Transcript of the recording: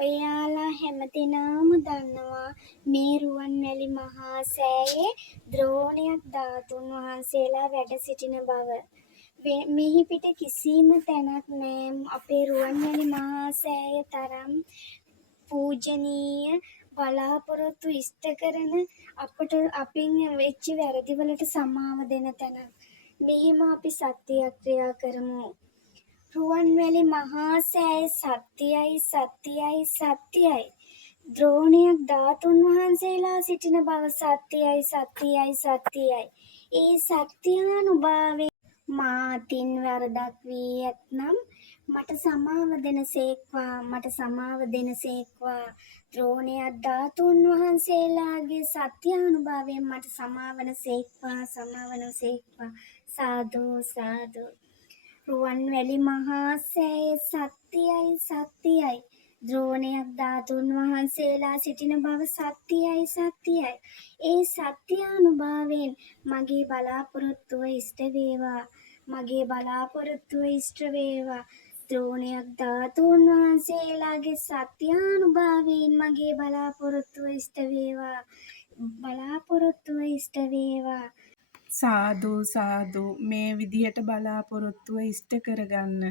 ඔයාලා හැමදෙනාම දන්නවා මේ රුවන්වැලි මහා සෑයේ ද්‍රෝණයක් ධාතුන් වහන්සේලා වැඩ සිටින බව. මෙහි පිට කිසිම තැනක් නෑ අපේ රුවන්වැලි මහා සෑය තරම් පූජනීය බලාපොරොත්තු ඉෂ්ට කරන අපට අපින් වෙච්ච වැරදිවලට සමාව දෙන තැනක්. මෙහිම අපි සත්‍යක්‍රියා කරමු. රුවන්වැලි මහා සෑය සත්‍යයි සත්‍යයි සත්‍යයි. ද්‍රෝණයක් ධාතුන් වහන්සේලා සිටින බව සත්‍යයි සත්‍යයි සත්‍යයි. ඒ සත්‍යානුභාවයෙන් මා අතින් වරදක් වී ඇත්නම් මට සමාව දෙනසේක්වා මට සමාව දෙනසේක්වා. ද්‍රෝණයක් ධාතුන් වහන්සේලාගේ සත්‍යානුභාවයෙන් මට සමාවන සේක්වා සමාවන සේක්වා. සාදු සාදු. රුවන්වැලි මහා සෑය සත්‍යයි සත්‍යයි. ද්‍රෝණයක් ධාතුන් වහන්සේලා සිටින බව සත්‍යයි සත්‍යයි. ඒ සත්‍යානුභාවයෙන් මගේ බලාපොරොත්තුව ඉෂ්ට වේවා. මගේ බලාපොරොත්තුව ඉෂ්ට වේවා. ද්‍රෝණයක් ධාතුන් වහන්සේලාගේ සත්‍යානුභාවයෙන් මගේ බලාපොරොත්තුව ඉෂ්ට වේවා. බලාපොරොත්තුව ඉෂ්ට වේවා. සාදු සාදු මේ විදිහට බලාපොරොත්තුව ඉෂ්ට කරගන්න.